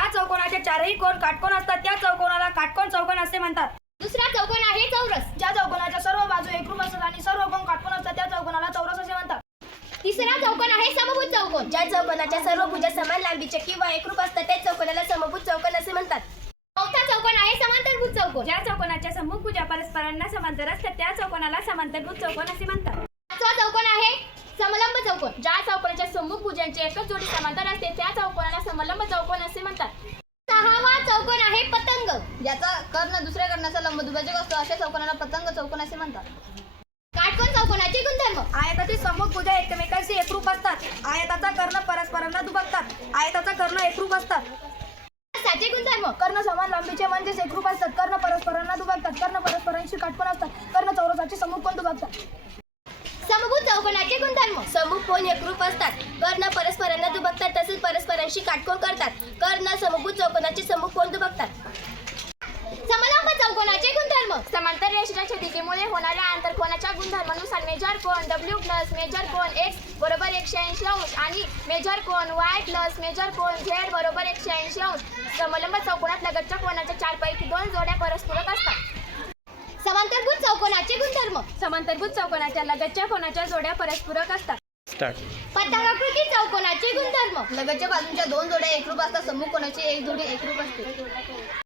ज्या चौकोनाचे चारही कोन काटकोन असतात त्या चौकोनाला काटकोन चौकोन असे म्हणतात. दुसरा चौकोन आहे चौरस. ज्या चौकोनाच्या सर्व बाजू एकरूप असतात आणि सर्व कोन काटकोन असतात त्या चौकोनाला चौरस असे म्हणतात. तिसरा चौकोन आहे समभुज चौकोन. ज्या चौकोनाच्या सर्व भुजा समान लांबीचे किंवा एकरूप असतात त्या चौकोनाला समभुज चौकोन असे म्हणतात. चौथा चौकोन आहे समांतरभुज चौकोन. ज्या चौकोनाच्या सम्मुख भुजा परस्परांना समांतर असतात त्या चौकोनाला समांतरभुज चौकोन असे म्हणतात. पाचवा चौकोन आहे समलंब चौकोन. ज्या चौकोनाच्या सम्मुख भुजांची एकच जोडी समांतर असते त्या चौकोनाला समलंब चौकोन असे म्हणतात. सहावा चौकोन आहे पतंग. ज्याचा कर्ण दुसऱ्या कर्णाचा लंबदुभाजक असतो अशा चौकोनाला पतंग चौकोन असे म्हणतात. काटकोन चौकोनाचे गुणधर्म. आयतातील सम्मुख भुजा एकमेकांशी एकरूप असतात. आयताचा कर्ण परस्परांना दुभगतात. आयताचा कर्ण एकरूप असतात. साचे गुणधर्म. कर्ण समान लांबीचे म्हणजेच एकरूप असतात. कर्ण परस्परांना दुभगतात. कर्ण परस्परांशी काटकोन असतात. कर्ण चौरसाचे सम्मुख कोन दुभगतात. समभुज चौकोनाचे गुणधर्म. समभुज कोन एकरूप असतात. कर्ण परस्परांना दुभगतात तसेच परस्परांशी काटकोन करतात. कर्ण समभुज चौकोनाचे सम्मुख कोन दुभगतात. समलंब चौकोनाचे गुणधर्म. समांतर रेषेच्या छेदिकेमुळे होणाऱ्या आंतरकोनाच्या गुणधर्मानुसार मेजर कोन W प्लस मेजर कोन X बरोबर 180 अंश आणि मेजर कोन Y प्लस मेजर कोन Z बरोबर 180 अंश. समलंब चौकोनात लगतच्या कोनाच्या 4 पैकी 2 जोड्या परस्परक असतात. समांतरभुज चौकोनाचे गुणधर्म. समांतरभुज चौकोनाच्या लगतच्या कोनाच्या जोड्या परस्परक असतात. पतंगाकृती चौकोनाचे गुणधर्म. लगतच्या बाजूंच्या 2 जोड्या एकरूप असतात. सम्मुख कोनाची एक जोडी एकरूप असते.